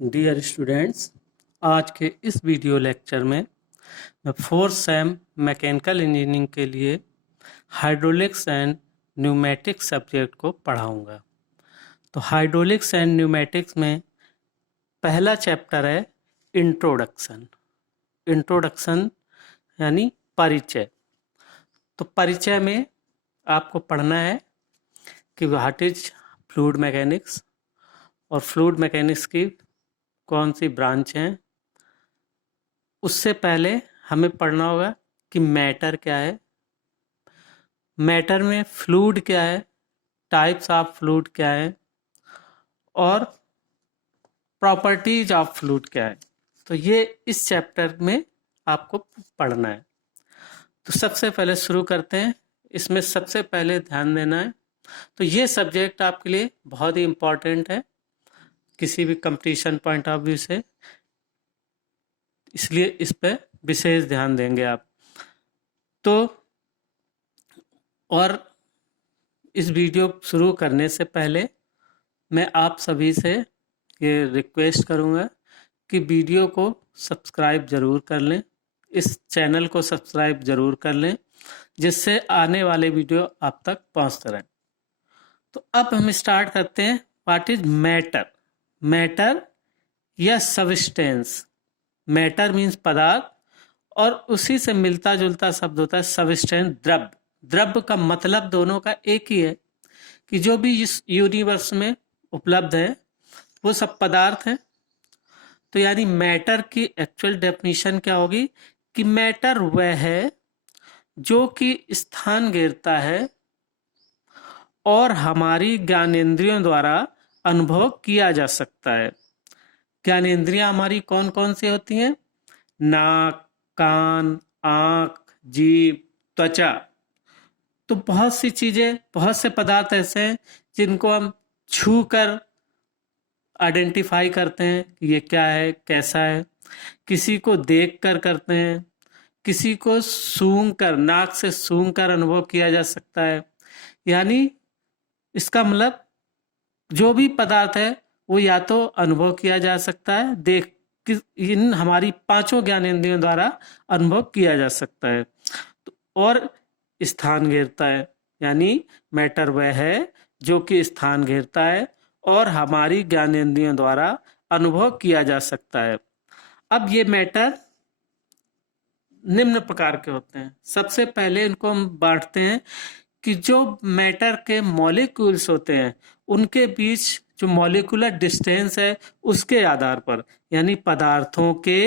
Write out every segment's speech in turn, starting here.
Dear students, आज के इस वीडियो लेक्चर में मैं फोर्थ सेम मैकेनिकल इंजीनियरिंग के लिए हाइड्रोलिक्स एंड न्यूमेटिक्स सब्जेक्ट को पढ़ाऊंगा। तो हाइड्रोलिक्स एंड न्यूमेटिक्स में पहला चैप्टर है इंट्रोडक्शन। इंट्रोडक्शन यानी परिचय। तो परिचय में आपको पढ़ना है कि व्हाट इज फ्लूइड मैकेनिक्स और फ्लूइड मैकेनिक्स की कौन सी ब्रांच हैं। उससे पहले हमें पढ़ना होगा कि मैटर क्या है, मैटर में फ्लूइड क्या है, टाइप्स ऑफ फ्लूइड क्या है और प्रॉपर्टीज ऑफ फ्लूइड क्या है। तो ये इस चैप्टर में आपको पढ़ना है। तो सबसे पहले शुरू करते हैं। इसमें सबसे पहले ध्यान देना है, तो ये सब्जेक्ट आपके लिए बहुत ही इम्पोर्टेंट है किसी भी कंपटीशन पॉइंट ऑफ व्यू से, इसलिए इस पे विशेष ध्यान देंगे आप। तो और इस वीडियो शुरू करने से पहले मैं आप सभी से ये रिक्वेस्ट करूँगा कि वीडियो को सब्सक्राइब ज़रूर कर लें, इस चैनल को सब्सक्राइब ज़रूर कर लें, जिससे आने वाले वीडियो आप तक पहुँचते रहें। तो अब हम स्टार्ट करते हैं। What is matter? मैटर या सब्सटेंस। मैटर मीन्स पदार्थ और उसी से मिलता जुलता शब्द होता है सब्सटेंस, द्रव्य। द्रव्य का मतलब दोनों का एक ही है कि जो भी इस यूनिवर्स में उपलब्ध है वो सब पदार्थ हैं। तो यानी मैटर की एक्चुअल डेफिनेशन क्या होगी कि मैटर वह है जो कि स्थान घेरता है और हमारी ज्ञानेंद्रियों द्वारा अनुभव किया जा सकता है। ज्ञानेंद्रियां हमारी कौन कौन सी होती हैं? नाक, कान, आँख, जीभ, त्वचा। तो बहुत सी चीजें, बहुत से पदार्थ ऐसे हैं जिनको हम छू कर आइडेंटिफाई करते हैं कि ये क्या है, कैसा है। किसी को देख कर करते हैं, किसी को सूंघ कर, नाक से सूंघ कर अनुभव किया जा सकता है। यानी इसका मतलब जो भी पदार्थ है वो या तो अनुभव किया जा सकता है, देख इन हमारी पांचों ज्ञानेंद्रियों द्वारा अनुभव किया जा सकता है। तो और स्थान घेरता है, यानी मैटर वह है जो कि स्थान घेरता है और हमारी ज्ञानेंद्रियों द्वारा अनुभव किया जा सकता है। अब ये मैटर निम्न प्रकार के होते हैं। सबसे पहले इनको हम बांटते हैं कि जो मैटर के मॉलिक्यूल्स होते हैं उनके बीच जो मॉलिक्यूलर डिस्टेंस है उसके आधार पर, यानी पदार्थों के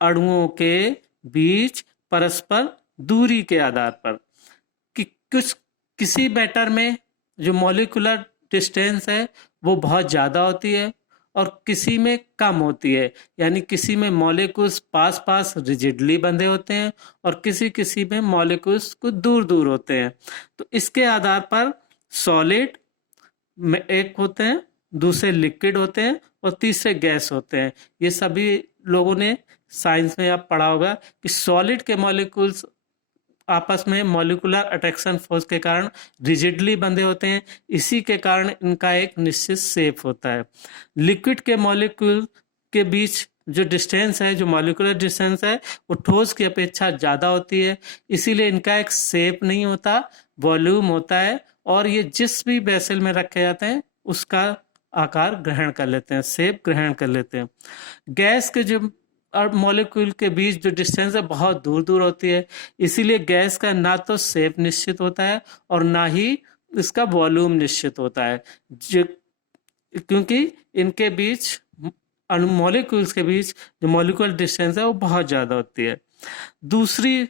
अणुओं के बीच परस्पर दूरी के आधार पर, कि किसी मैटर में जो मॉलिक्यूलर डिस्टेंस है वो बहुत ज़्यादा होती है और किसी में कम होती है। यानी किसी में मॉलिक्यूल्स पास पास रिजिडली बंधे होते हैं और किसी किसी में मॉलिक्यूल्स कुछ दूर दूर होते हैं। तो इसके आधार पर सॉलिड में एक होते हैं, दूसरे लिक्विड होते हैं और तीसरे गैस होते हैं। ये सभी लोगों ने साइंस में आप पढ़ा होगा कि सॉलिड के मॉलिक्यूल्स आपस में मॉलिक्यूलर अट्रैक्शन फोर्स के कारण रिजिडली बंधे होते हैं, इसी के कारण इनका एक निश्चित शेप होता है। लिक्विड के मॉलिक्यूल के बीच जो डिस्टेंस है, जो मॉलिक्यूलर डिस्टेंस है, वो ठोस की अपेक्षा ज़्यादा होती है, इसीलिए इनका एक शेप नहीं होता, वॉल्यूम होता है और ये जिस भी वेसल में रखे जाते हैं उसका आकार ग्रहण कर लेते हैं, शेप ग्रहण कर लेते हैं। गैस के जो और मॉलिक्यूल के बीच जो डिस्टेंस है बहुत दूर दूर होती है, इसीलिए गैस का ना तो शेप निश्चित होता है और ना ही इसका वॉल्यूम निश्चित होता है, क्योंकि इनके बीच मॉलिक्यूल्स के बीच जो मॉलिक्यूलर डिस्टेंस है वो बहुत ज़्यादा होती है। दूसरी,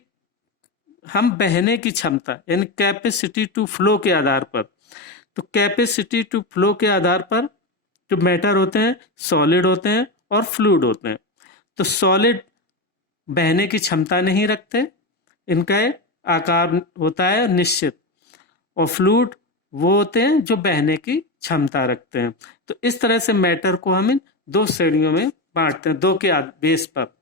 हम बहने की क्षमता यानी कैपेसिटी टू फ्लो के आधार पर, तो कैपेसिटी टू फ्लो के आधार पर जो मैटर होते हैं सॉलिड होते हैं और फ्लूइड होते हैं। तो सॉलिड बहने की क्षमता नहीं रखते, इनका आकार होता है निश्चित, और फ्लूइड वो होते हैं जो बहने की क्षमता रखते हैं। तो इस तरह से मैटर को हम इन दो श्रेणियों में बांटते हैं, दो के बेस पर।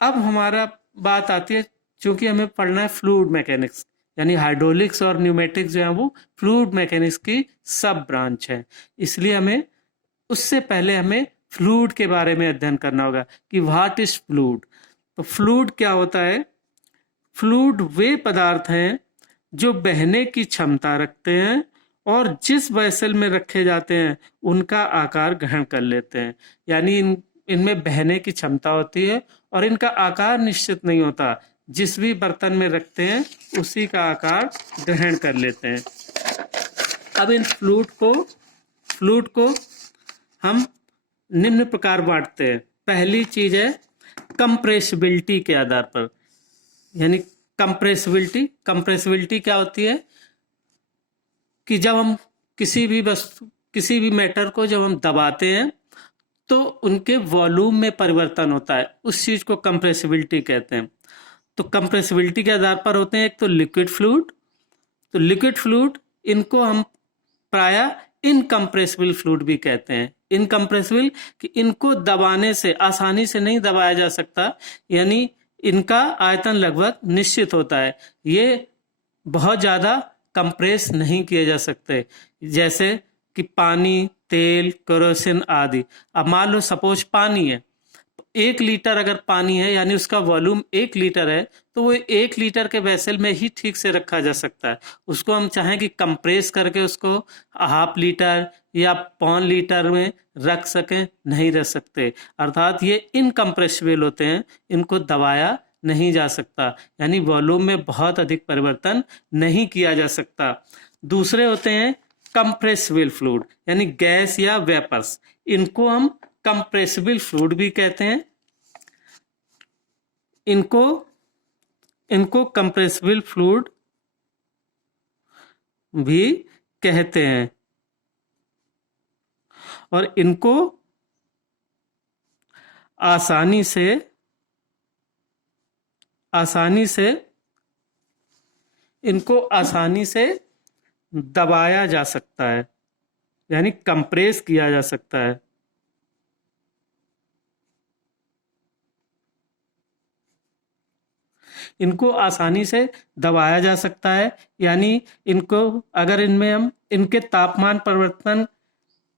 अब हमारा बात आती है, चूंकि हमें पढ़ना है फ्लूइड मैकेनिक्स, यानी हाइड्रोलिक्स और न्यूमेटिक्स जो है वो फ्लूइड मैकेनिक्स की सब ब्रांच है, इसलिए हमें उससे पहले हमें फ्लूइड के बारे में अध्ययन करना होगा कि व्हाट इज फ्लूइड। तो फ्लूइड क्या होता है? फ्लूइड वे पदार्थ हैं जो बहने की क्षमता रखते हैं और जिस वेसल में रखे जाते हैं उनका आकार ग्रहण कर लेते हैं। यानी इनमें बहने की क्षमता होती है और इनका आकार निश्चित नहीं होता, जिस भी बर्तन में रखते हैं उसी का आकार ग्रहण कर लेते हैं। अब इन फ्लूइड को हम निम्न प्रकार बांटते हैं। पहली चीज है कंप्रेसिबिलिटी के आधार पर, यानी कंप्रेसिबिलिटी क्या होती है कि जब हम किसी भी मैटर को जब हम दबाते हैं तो उनके वॉल्यूम में परिवर्तन होता है, उस चीज को कंप्रेसिबिलिटी कहते हैं। तो कंप्रेसिबिलिटी के आधार पर होते हैं एक तो लिक्विड फ्लूइड। तो लिक्विड फ्लूइड इनको हम प्रायः इनकम्प्रेसिबल फ्लूइड भी कहते हैं। इनकम्प्रेसिबल कि इनको दबाने से आसानी से नहीं दबाया जा सकता, यानी इनका आयतन लगभग निश्चित होता है, ये बहुत ज्यादा कंप्रेस नहीं किए जा सकते, जैसे कि पानी, तेल, केरोसिन आदि। अब मान लो सपोज पानी है, 1 लीटर अगर पानी है यानी उसका वॉल्यूम 1 लीटर है, तो वो 1 लीटर के वेसल में ही ठीक से रखा जा सकता है। उसको हम चाहें कि कंप्रेस करके उसको 1/2 लीटर या 1 पौन लीटर में रख सकें, नहीं रख सकते। अर्थात ये इनकम्प्रेसिबल होते हैं, इनको दबाया नहीं जा सकता, यानी वॉल्यूम में बहुत अधिक परिवर्तन नहीं किया जा सकता। दूसरे होते हैं कंप्रेसिबल फ्लूइड, यानी गैस या वेपर्स, इनको हम कंप्रेसिबल फ्लूइड भी कहते हैं। इनको कंप्रेसिबल फ्लूइड भी कहते हैं और इनको आसानी से दबाया जा सकता है, यानी कंप्रेस किया जा सकता है। इनको आसानी से दबाया जा सकता है, यानी इनको अगर इनमें हम इनके तापमान परिवर्तन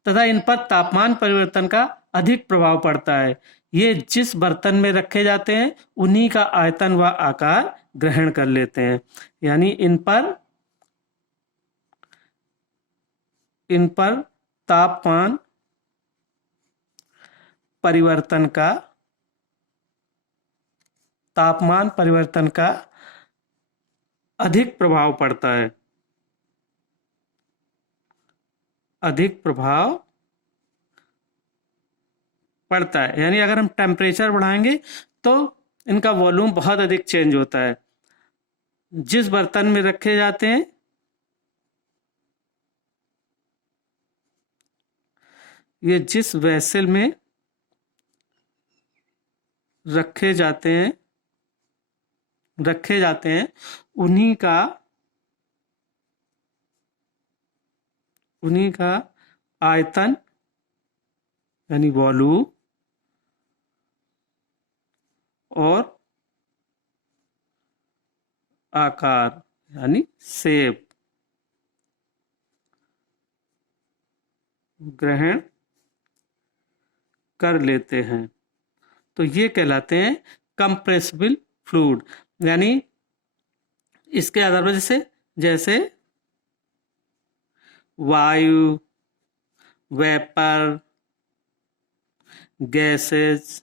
तथा इन पर तापमान परिवर्तन का अधिक प्रभाव पड़ता है। ये जिस बर्तन में रखे जाते हैं उन्हीं का आयतन व आकार ग्रहण कर लेते हैं, यानी इन पर तापमान परिवर्तन का अधिक प्रभाव पड़ता है। यानी अगर हम टेम्परेचर बढ़ाएंगे तो इनका वॉल्यूम बहुत अधिक चेंज होता है। जिस बर्तन में रखे जाते हैं ये जिस वेसल में रखे जाते हैं उन्हीं का आयतन यानी वॉल्यूम और आकार यानी शेप ग्रहण कर लेते हैं। तो ये कहलाते हैं कंप्रेसिबल फ्लूइड, यानी इसके आधार पर जैसे वायु, वेपर, गैसेस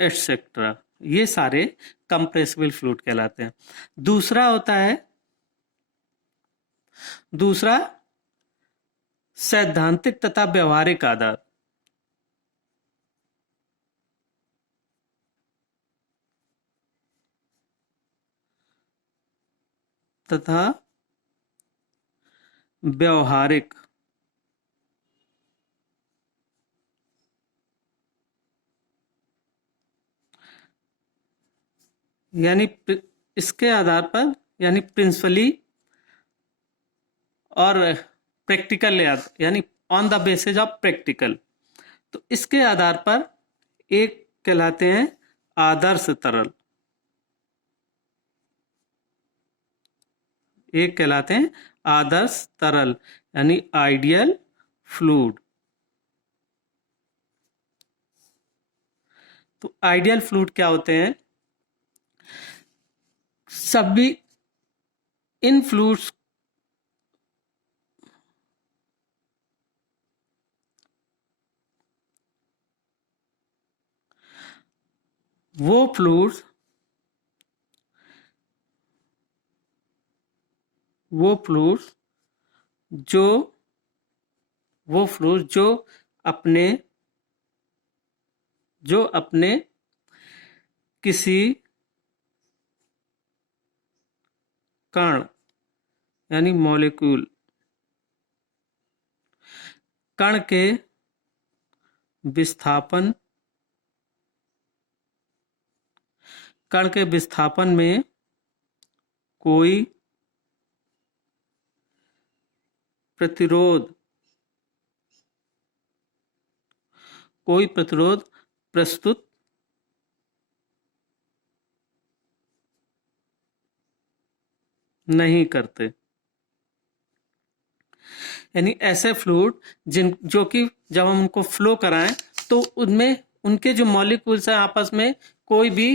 एटसेट्रा, ये सारे कंप्रेसिबल फ्लूइड कहलाते हैं। दूसरा सैद्धांतिक तथा व्यवहारिक आधार। तथा व्यवहारिक, यानी इसके आधार पर, यानी प्रिंसिपली और प्रैक्टिकल, यानी on the basis of practical. तो इसके आधार पर एक कहलाते हैं आदर्श तरल, एक कहलाते हैं आदर्श तरल यानी आइडियल फ्लूइड। तो आइडियल फ्लूइड क्या होते हैं? सभी इन फ्लूइड्स वो फ्लूइड्स वो फ्लूइड्स जो वो फ्लूइड अपने जो अपने किसी कण यानी मॉलिक्यूल कण के विस्थापन में कोई प्रतिरोध प्रस्तुत नहीं करते। यानी ऐसे फ्लूइड जो कि जब हम उनको फ्लो कराएं तो उनमें उनके जो मॉलिक्यूल्स हैं आपस में कोई भी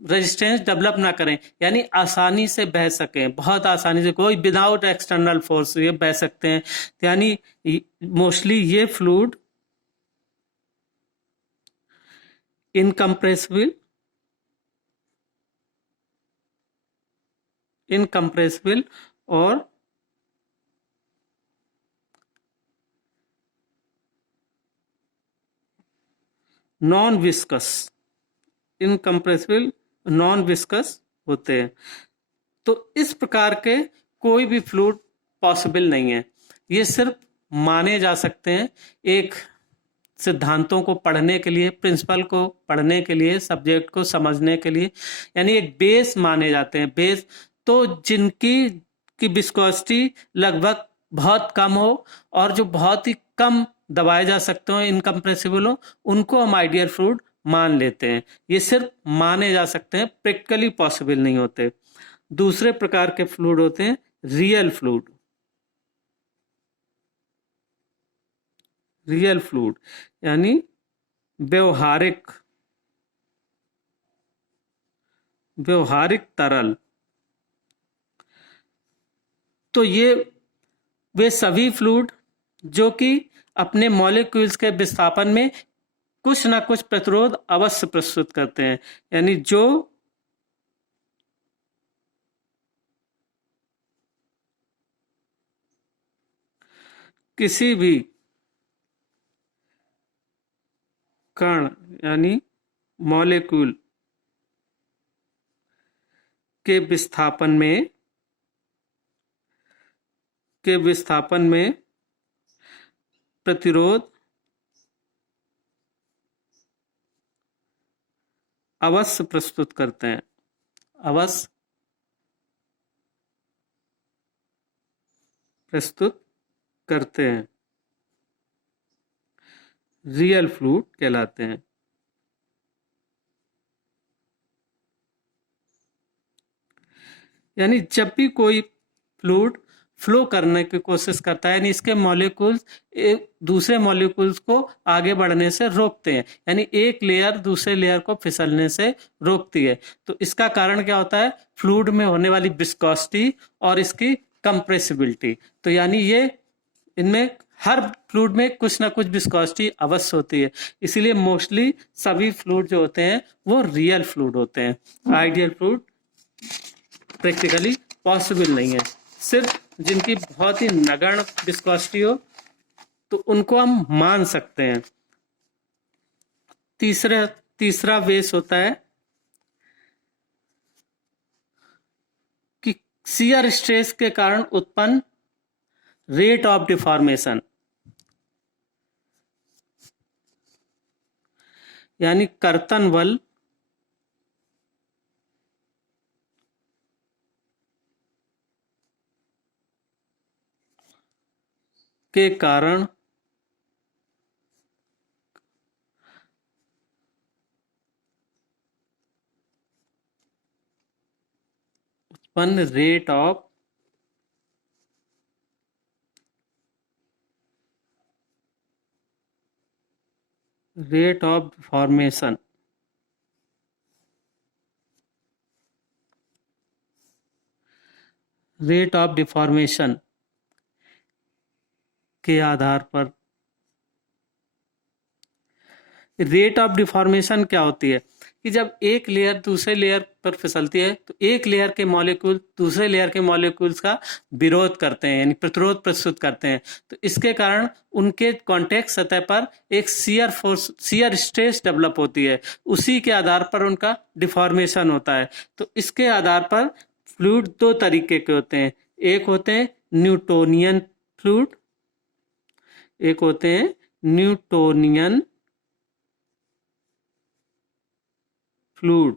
रेजिस्टेंस डेवलप ना करें, यानी आसानी से बह सकें, बहुत आसानी से, कोई विदाउट एक्सटर्नल फोर्स ये बह सकते हैं। यानी मोस्टली ये फ्लूइड इनकम्प्रेसिबल और नॉन विस्कस होते हैं। तो इस प्रकार के कोई भी फ्लूइड पॉसिबल नहीं है। ये सिर्फ माने जा सकते हैं एक सिद्धांतों को पढ़ने के लिए, प्रिंसिपल को पढ़ने के लिए, सब्जेक्ट को समझने के लिए, यानी एक बेस माने जाते हैं। बेस तो जिनकी विस्कोसिटी लगभग बहुत कम हो और जो बहुत ही कम दबाए जा सकते हो, इनकम्प्रेसिबल हो, उनको हम आइडियल फ्लूइड मान लेते हैं। ये सिर्फ माने जा सकते हैं, प्रैक्टिकली पॉसिबल नहीं होते। दूसरे प्रकार के फ्लूइड होते हैं रियल फ्लूइड यानी व्यवहारिक तरल। तो ये वे सभी फ्लूइड जो कि अपने मॉलिक्यूल्स के विस्थापन में कुछ ना कुछ प्रतिरोध अवश्य प्रस्तुत करते हैं, यानी जो किसी भी कण यानी मॉलिक्यूल के विस्थापन में प्रतिरोध अवश्य प्रस्तुत करते हैं। रियल फ्लूइड कहलाते हैं। यानी जब भी कोई फ्लूइड फ्लो करने की कोशिश करता है, यानी इसके मॉलिक्यूल्स एक दूसरे मॉलिक्यूल्स को आगे बढ़ने से रोकते हैं, यानी एक लेयर दूसरे लेयर को फिसलने से रोकती है। तो इसका कारण क्या होता है? फ्लूइड में होने वाली विस्कोसिटी और इसकी कंप्रेसिबिलिटी। तो यानी ये इनमें हर फ्लूइड में कुछ ना कुछ विस्कोसिटी अवश्य होती है, इसीलिए मोस्टली सभी फ्लूइड जो होते हैं वो रियल फ्लूइड होते हैं। आइडियल फ्लूइड प्रैक्टिकली पॉसिबल नहीं है। सिर्फ जिनकी बहुत ही नगण्य विस्कोसिटी हो तो उनको हम मान सकते हैं। तीसरा बेस होता है कि शियर स्ट्रेस के कारण उत्पन्न रेट ऑफ डिफॉर्मेशन, यानी कर्तन बल के कारण उत्पन्न rate of rate of deformation, rate of deformation के आधार पर, रेट ऑफ डिफॉर्मेशन क्या होती है कि जब एक लेयर दूसरे लेयर पर फिसलती है तो एक लेयर के मॉलिक्यूल दूसरे लेयर के मॉलिक्यूल्स का विरोध करते हैं, यानी प्रतिरोध प्रस्तुत करते हैं। तो इसके कारण उनके कॉन्टेक्ट सतह पर एक shear force, shear stress develop होती है। उसी के आधार पर उनका डिफॉर्मेशन होता है। तो इसके आधार पर फ्लूइड दो तरीके के होते हैं। एक होते हैं न्यूटोनियन फ्लूइड, एक होते हैं न्यूटोनियन फ्लूइड।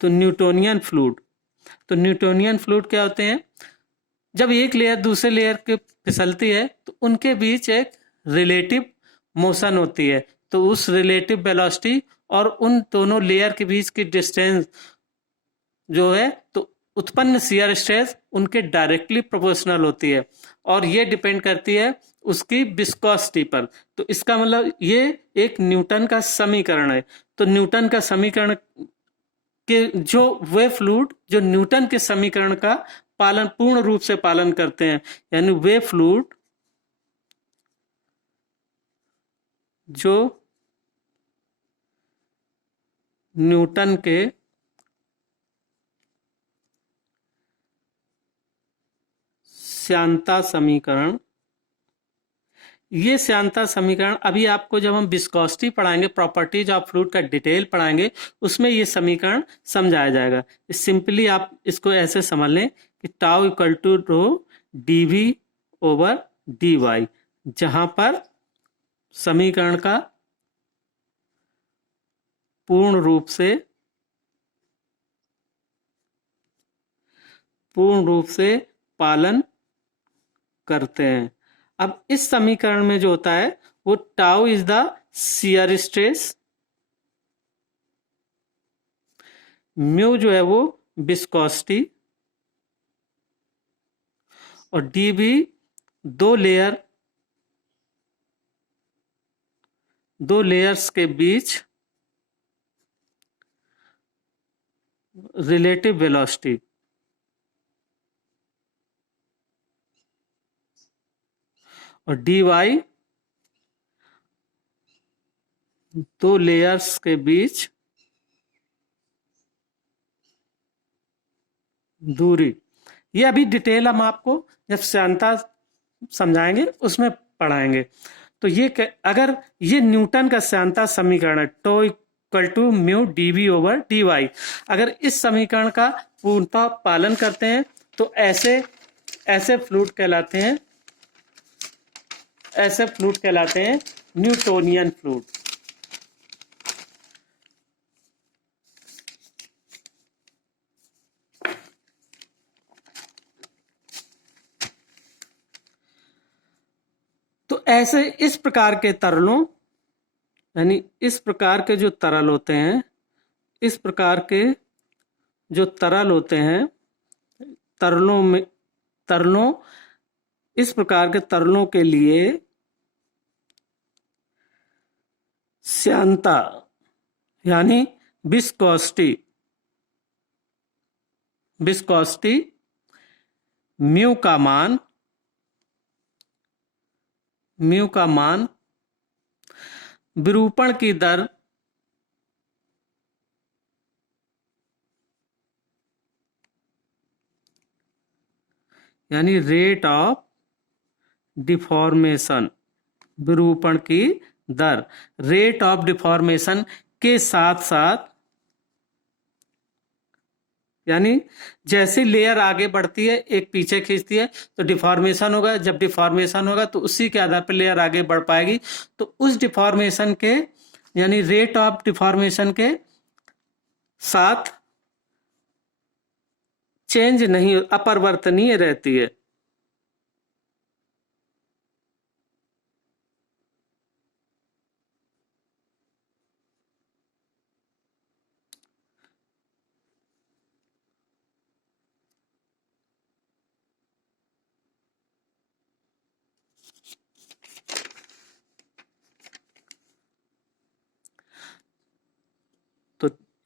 तो न्यूटोनियन फ्लूइड क्या होते हैं? जब एक लेयर दूसरे लेयर के फिसलती है तो उनके बीच एक रिलेटिव मोशन होती है। तो उस रिलेटिव वेलोसिटी और उन दोनों लेयर के बीच की डिस्टेंस जो है, तो उत्पन्न शियर स्ट्रेस उनके डायरेक्टली प्रोपोर्शनल होती है और ये डिपेंड करती है उसकी विस्कोसिटी पर। तो इसका मतलब ये एक न्यूटन का समीकरण है। तो न्यूटन का समीकरण के जो वे फ्लूइड जो न्यूटन के समीकरण का पालन पूर्ण रूप से पालन करते हैं, यानी वे फ्लूइड जो न्यूटन के श्यानता समीकरण, ये श्यानता समीकरण अभी आपको जब हम विस्कोसिटी पढ़ाएंगे, प्रॉपर्टीज ऑफ फ्लूइड का डिटेल पढ़ाएंगे, उसमें ये समीकरण समझाया जाएगा। सिंपली आप इसको ऐसे समझ लें कि tau equal to rho dv over dy, जहां पर समीकरण का पूर्ण रूप से पालन करते हैं। अब इस समीकरण में जो होता है वो tau is the shear stress, mu जो है वो विस्कोसिटी, और डी भी दो लेयर्स के बीच रिलेटिव वेलोसिटी, और डी वाई दो लेयर्स के बीच दूरी। ये अभी डिटेल हम आपको जब श्यानता समझाएंगे उसमें पढ़ाएंगे। तो ये अगर ये न्यूटन का श्यानता समीकरण है, tau equal to mu dv over d y, अगर इस समीकरण का पूर्णतः पालन करते हैं तो ऐसे फ्लूइड कहलाते हैं न्यूटोनियन फ्लूइड। तो ऐसे इस प्रकार के तरलों, यानी इस प्रकार के जो तरल होते हैं, इस प्रकार के जो तरल होते हैं, तरलों इस प्रकार के तरलों के लिए श्यानता यानी विस्कोसिटी म्यू का मान विरूपण की दर यानी रेट ऑफ डिफॉर्मेशन, विरूपण की दर, रेट ऑफ डिफॉर्मेशन के साथ साथ, यानी जैसे लेयर आगे बढ़ती है एक पीछे खींचती है तो डिफॉर्मेशन होगा। जब डिफॉर्मेशन होगा तो उसी के आधार पर लेयर आगे बढ़ पाएगी। तो उस डिफॉर्मेशन के यानी रेट ऑफ डिफॉर्मेशन के साथ चेंज नहीं, अपरिवर्तनीय रहती है।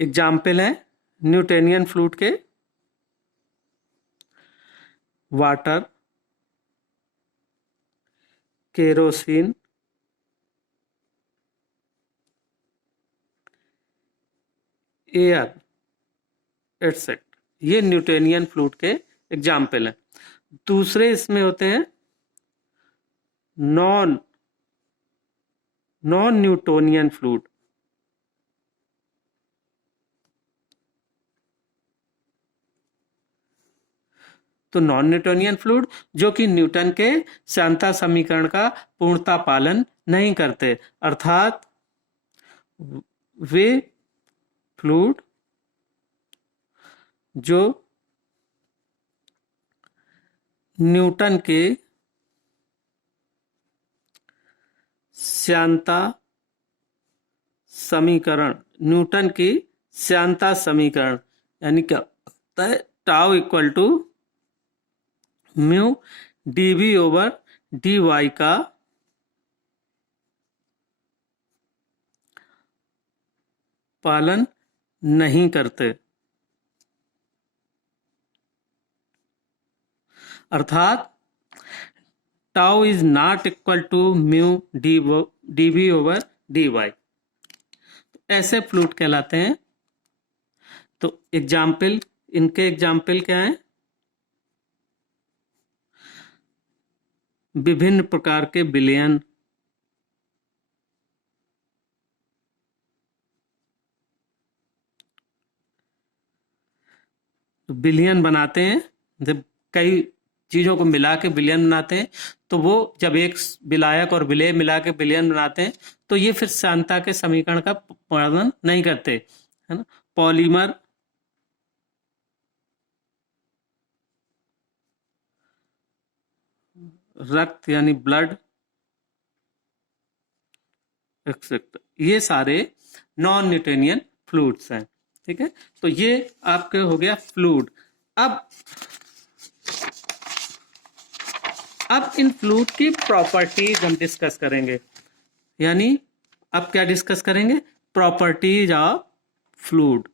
एग्जाम्पल है न्यूटोनियन फ्लूइड के, वाटर, केरोसिन, एयर, एटसेट्रा। ये न्यूटोनियन फ्लूइड के एग्जाम्पल हैं। दूसरे इसमें होते हैं नॉन न्यूटोनियन फ्लूइड। तो नॉन न्यूटोनियन फ्लूइड जो कि न्यूटन के श्यानता समीकरण का पूर्णता पालन नहीं करते, अर्थात वे फ्लूइड जो न्यूटन के श्यानता समीकरण, न्यूटन की श्यानता समीकरण यानी क्या होता है, tau equal to mu dv over d y का पालन नहीं करते, अर्थात tau is not equal to mu dv over d y. ऐसे फ्लूइड कहलाते हैं। तो एग्जाम्पल, इनके एग्जाम्पल क्या है, विभिन्न प्रकार के विलयन, विलयन बनाते हैं। जब कई चीजों को मिला के विलयन बनाते हैं, तो वो जब एक विलायक और विलेय मिला के विलयन बनाते हैं, तो ये फिर श्यानता के समीकरण का पालन नहीं करते, है ना। पॉलीमर, रक्त यानी ब्लड, एक्सेट्रा, ये सारे नॉन न्यूटोनियन फ्लूइड्स हैं। ठीक है, तो ये आपके हो गया फ्लूइड। अब इन फ्लूइड की प्रॉपर्टीज हम डिस्कस करेंगे। यानी अब क्या डिस्कस करेंगे, प्रॉपर्टीज ऑफ फ्लूइड,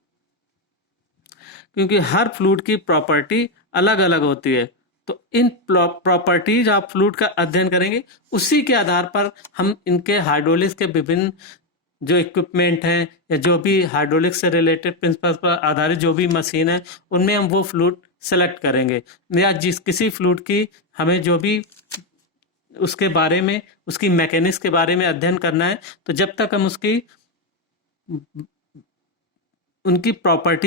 क्योंकि हर फ्लूइड की प्रॉपर्टी अलग अलग होती है। तो इन प्रॉपर्टीज ऑफ फ्लूइड का अध्ययन करेंगे, उसी के आधार पर हम इनके हाइड्रोलिक्स के विभिन्न जो इक्विपमेंट हैं या जो भी हाइड्रोलिक्स से रिलेटेड प्रिंसिपल पर आधारित जो भी मशीन है, उनमें हम वो फ्लूइड सेलेक्ट करेंगे। या किसी फ्लूइड की हमें जो भी उसके बारे में, उसकी मैकेनिक्स के बारे में अध्ययन करना है, तो जब तक हम उनकी प्रॉपर्टी